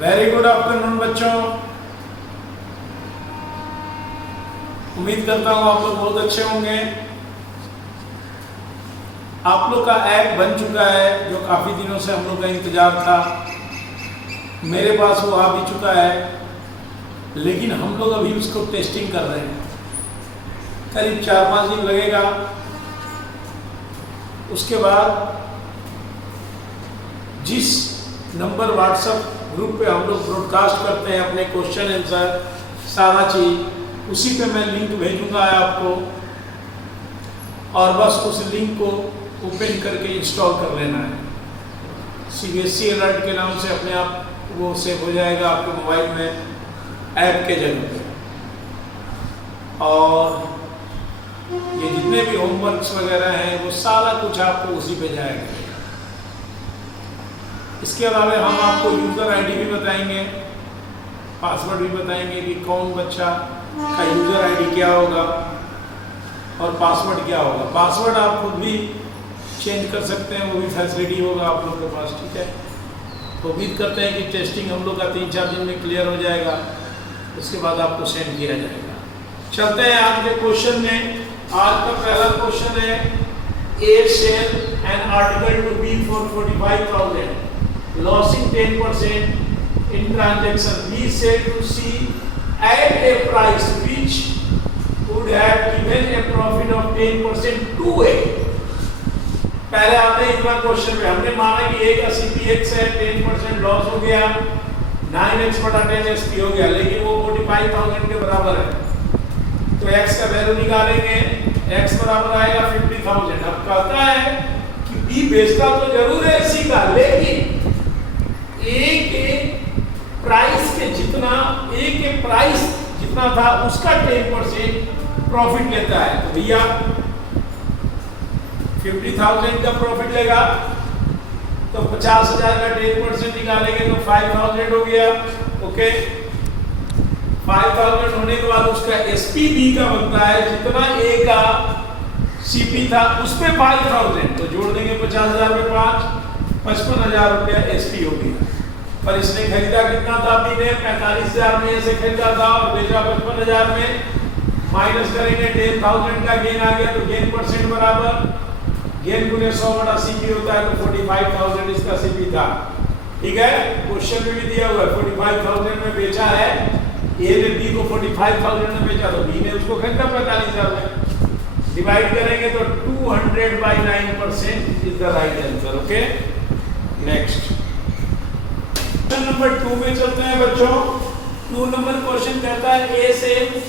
Very good afternoon बच्चों। उम्मीद करता हूँ आप लोग बहुत अच्छे होंगे। आप लोग का ऐप बन चुका है जो काफ़ी दिनों से हम लोग का इंतज़ार था। मेरे पास वो आ भी चुका है, लेकिन हम लोग अभी उसको टेस्टिंग कर रहे हैं। करीब 4-5 दिन लगेगा। उसके बाद जिस नंबर व्हाट्सएप ग्रुप पे हम लोग ब्रॉडकास्ट करते हैं अपने क्वेश्चन आंसर सारा चीज़, उसी पे मैं लिंक भेजूंगा आपको, और बस उस लिंक को ओपन करके इंस्टॉल कर लेना है। CBSE अलर्ट के नाम से अपने आप वो सेव हो जाएगा आपके मोबाइल में ऐप के जगह पे। और ये जितने भी होमवर्क्स वगैरह हैं वो सारा कुछ आपको उसी पे जाएगा। इसके अलावा हम आपको यूज़र आईडी भी बताएंगे, पासवर्ड भी बताएंगे कि कौन बच्चा का यूज़र आईडी क्या होगा और पासवर्ड क्या होगा। पासवर्ड आप खुद भी चेंज कर सकते हैं, वो भी फैसिलिटी होगा आप लोग के पास, ठीक है। तो उम्मीद करते हैं कि टेस्टिंग हम लोग का 3-4 दिन में क्लियर हो जाएगा। उसके बाद आपको सेंड किया जाएगा। चलते हैं आज के क्वेश्चन में। आज का पहला क्वेश्चन है, A sell an article to B for 45,000, losing 10% in transaction. B sell to C at a price which would have given a profit of 10% to A. पहले आते हैं इतना क्वेश्चन में। हमने माना कि A का CPX है, 10% लॉस हो गया, 9x बटा 10 SP हो गया, लेकिन वो 45,000 के बराबर है। तो x का वैल्यू निकालेंगे, x बराबर आएगा 50,000। अब कहता है कि B बेचता तो जरूर है C का, लेकिन A के प्राइस जितना था उसका 10% प्रॉफिट लेता है। तो भैया 50,000 का प्रॉफिट लेगा, तो 50,000 का 10% निकालेंगे तो 5,000 हो गया। ओके, 5,000 होने के बाद उसका SPB का बनता है जितना A का CP था उस पे 5,000, तो जोड़ देंगे 50,000 में 5, 55,000 रुपया SP हो गया। पर इसने खरीदा कितना था? B ने 45,000 में से खरीदा था और बेचा 55,000 में। माइनस करेंगे 10,000 का गेन आ गया, तो गेन परसेंट बराबर गेन गुने 100 बटा CP होता है, तो 45,000 इसका CP था। ठीक है, क्वेश्चन में भी दिया हुआ है 45,000 में बेचा है। A ने B को 45,000 में बेचा, तो B ने उसको खरीदा 45,000 में। डिवाइड करेंगे तो 200/9% is the right answer. Okay, next question number 2 में चलते हैं बच्चों। 2 नंबर क्वेश्चन कहता है A sells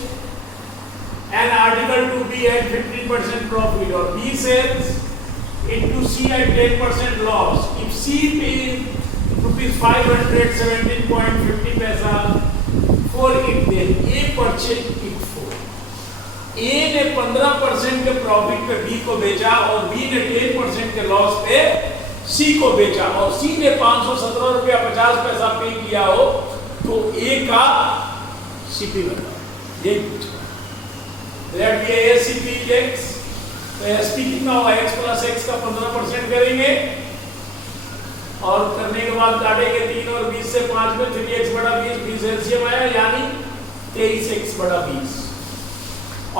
an article to B at 15% profit or B sells it to C at 10% loss. If C pays ₹517.50 for it, then A purchase it for. A ने 15% के profit पे B को बेचा और B ने 10% के लॉस पे C को बेचा, और C ने 517 रुपया 50 पैसा पे किया हो, तो A का CP बता। यही पूछा। Let be A CP X, तो SP कितना होगा? X प्लस X का 15% करेंगे और करने के बाद काटेंगे 3 और 20 से 5 में 3x बटा 20, 20 एलसीएम आया यानी 23x बटा 20।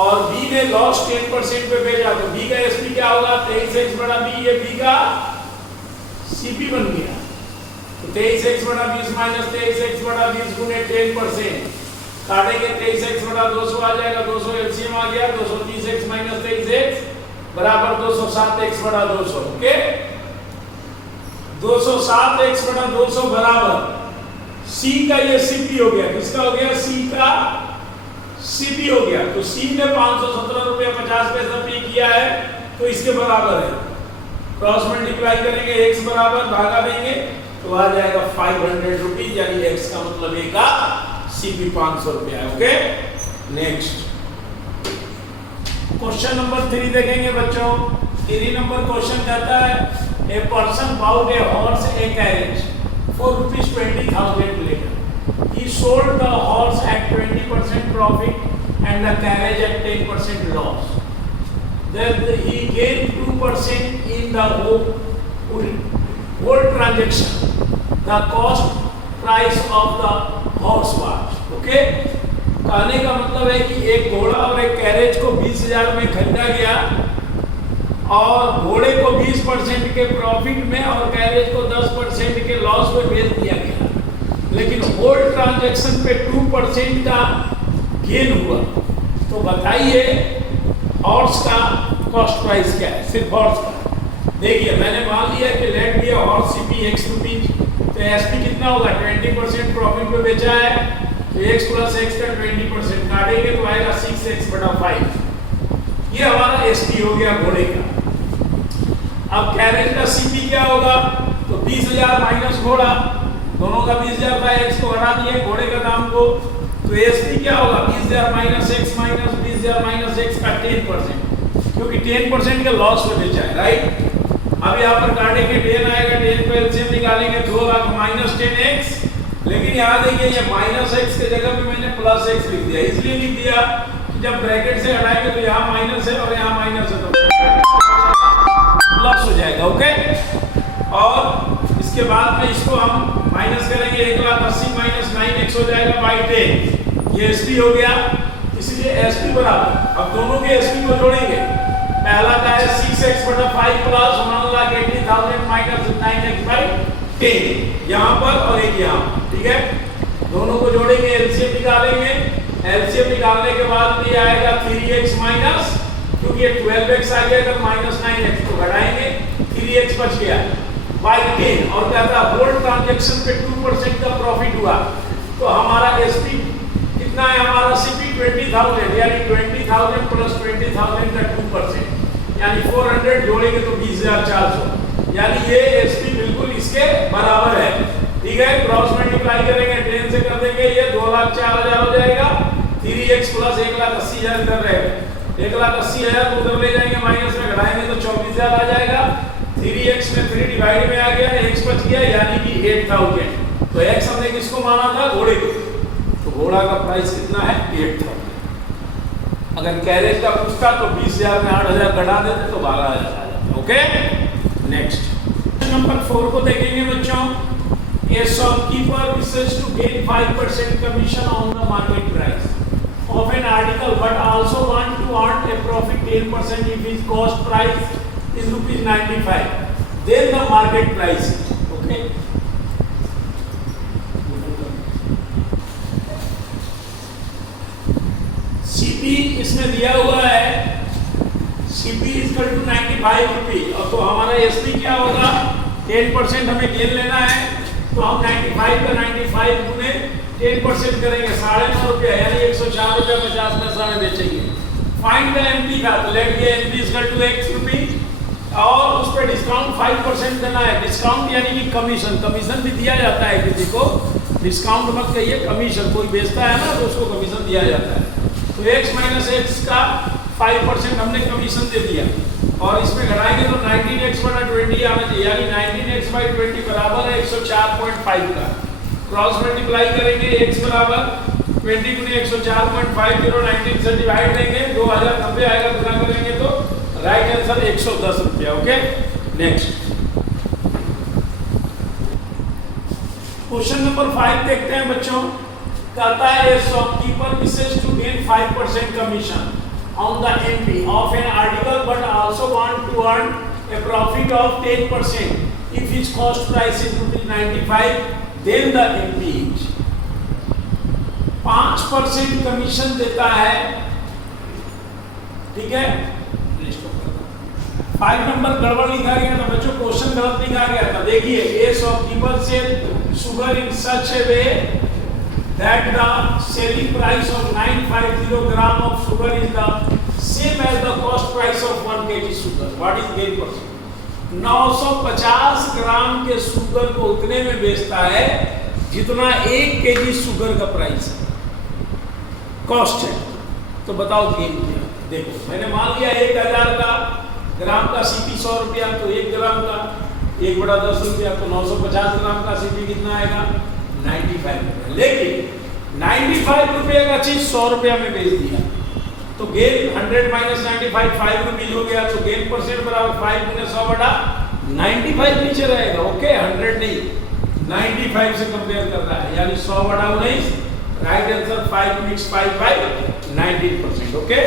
और B ने लॉस 10% पे भेजा, तो B का SP क्या होगा? 23x बटा 20, ये B का CP बन गया। तो 23x बटा 20 माइनस 23x बटा 20 गुने 10%, काटेंगे 23x बटा 200 आ जाएगा, 200 एलसीएम आ गया, 230x माइनस 23x बराबर 207x बटा 200। ओके, 207x बटा 200 बराबर C का ये CP हो गया। किसका हो गया? C का CP हो गया। तो C ने 517 रुपया 50 पैसा पे किया है, तो इसके बराबर है। क्रॉस मल्टीप्लाई करेंगे, x बराबर भागा देंगे तो आ जाएगा 500 रुपीज, यानी x का मतलब A का CP 500 रुपया है। ओके, नेक्स्ट क्वेश्चन नंबर 3 देखेंगे बच्चों। 3 नंबर क्वेश्चन कहता है a person bought a horse a carriage for ₹20,000 later. He sold the horse at 20% profit and the carriage at 10% loss. Then he gained 2% in the whole transaction. The cost price of the horse watch. Okay, कहने का मतलब है कि एक घोड़ा और एक carriage को 20,000 में खरीदा गया और घोड़े को 20% के प्रॉफिट में और कैरेज को 10% के लॉस में बेच दिया गया, लेकिन होल ट्रांजैक्शन पे 2% का गेन हुआ। तो बताइए हॉर्स का कॉस्ट प्राइस क्या है, सिर्फ हॉर्स का। देखिए मैंने मान लिया कि let be horse CP x rupees, तो एसपी कितना होगा, 20% प्रॉफिट पे बेचा है, तो x प्लस x का 20% काटेंगे तो आएगा 6x/5। ये हमारा एसपी हो गया घोड़े का। अब कैरेज का सीपी क्या होगा, तो 20,000 माइनस घोड़ा, दोनों का 20,000 था, x को हटा दिए घोड़े का दाम को, तो एसपी क्या होगा 20,000 minus x minus 20,000 minus x का 10%, क्योंकि 10% के लॉस में बेचा है, राइट। अब यहाँ पर काटेंगे 10 आएगा, 10 को एलसीएम निकालेंगे 2 लाख माइनस 10x, लेकिन यहाँ देखिए ये माइनस x के जगह पे मैंने प्लस x लिख दिया, इसलिए लिख दिया कि जब ब्रैकेट से हटाएंगे तो यहाँ माइनस है और यहाँ माइनस है तो प्लस हो जाएगा। ओके, और इसके बाद में इसको हम माइनस करेंगे, 1,80,000 माइनस 9x हो जाएगा बाई 10, ये एसपी हो गया। इसलिए एसपी बराबर, अब दोनों के एसपी को जोड़ेंगे, पहला का है 6x/5 प्लस 1,80,000 माइनस 9x/10 यहाँ पर और एक यहाँ, ठीक है। दोनों को जोड़ेंगे, एलसीएम निकालेंगे, एलसीएम निकालने के बाद ये आएगा 3x माइनस, क्योंकि ये 12x आ गया तो माइनस 9x को घटाएंगे, 3x बच गया बाई 10, और क्या था होल ट्रांजैक्शन पे 2% का प्रॉफिट हुआ, तो हमारा एसपी कितना है, हमारा सीपी 20,000, यानी 20,000 प्लस 20,000 का 2%, यानी 400 जोड़ेंगे तो 20,400, यानी ये एसपी बिल्कुल इसके बराबर है, ठीक है। क्रॉस मल्टीप्लाई करेंगे 10 से कर देंगे, ये 2,04,000 हो जाएगा, 3x प्लस 1,80,000 इधर रहेगा, 1,80,000 को उधर ले जाएंगे, माइनस में घटाएंगे तो 24,000 आ जाएगा, 3x में 3 डिवाइड में आ गया, x बच गया, यानी कि 8,000। तो x हमने किसको माना था, घोड़े को, तो घोड़ा का प्राइस कितना है 8,000। अगर कैरेज का पूछता तो 20,000 में 8,000 घटा देते तो 12,000 आ जाता। ओके, नेक्स्ट नंबर 4 को देखेंगे बच्चों। A shopkeeper wishes to gain 5% commission on the market price of an article, but also want to earn a profit 10% if his cost price is ₹95. Then the market price is okay. CP इसमें दिया हुआ है, CP equal to 95 रुपये, और तो हमारा SP क्या होगा, 10% हमें गेन लेना है, तो हम 95 का 95 गुने 10% करेंगे, 9.5 रुपया, यानी 104 रुपया 50 पैसा में बेचेंगे। फाइंड द एमपी का, तो लेट गया MP equal to x rupees, और उस पर डिस्काउंट 5% देना है। डिस्काउंट यानी कि कमीशन, कमीशन भी दिया जाता है किसी को, डिस्काउंट मत कहिए, कमीशन, कोई बेचता है ना तो उसको कमीशन दिया जाता है। तो x माइनस x का 5% हमने कमीशन दे दिया, और इसमें घटाएंगे तो 19x/20 आना चाहिए, यानी 19x/20 बराबर है 104.5 का। क्रॉस मल्टीप्लाई करेंगे, x बराबर 20 गुने 104.5 जीरो 19 से डिवाइड देंगे, 2090 आएगा, गुना करेंगे तो राइट आंसर 110 रुपया। ओके, नेक्स्ट क्वेश्चन नंबर 5 देखते हैं बच्चों। कहता है shopkeeper wishes to gain 5% commission on the MP of an article, but also want to earn a profit of 10% if his cost price is ₹95, then the MP is 5% commission देता है, ठीक है। 5 number गड़बड़ लिखा गया था बच्चों, क्वेश्चन गलत लिखा गया था। देखिए, ए शॉपकीपर से sugar in such A way that the selling price of 950 gram of sugar is the same as the cost price of 1 kg sugar. What is gain percent? 950 ग्राम के शुगर को उतने में बेचता है जितना 1 kg शुगर का price है, cost है। तो बताओ गेन क्या। देखो मैंने मान लिया 1,000 का ग्राम का सीपी 100 रुपया, तो 1 ग्राम का 1/10 रुपया, तो 950 ग्राम का सीपी कितना आएगा 95 रुपया। लेकिन 95 रुपये का चीज 100 रुपया में बेच दिया, तो गेन 100 माइनस 95 5 रुपीज हो गया, तो गेन परसेंट बराबर 5 गुने 100/95 नीचे रहेगा। ओके, 100 नहीं, 95 से कंपेयर कर रहा है, यानी 100/19, right answer 5 mix 5 by 19%। Okay.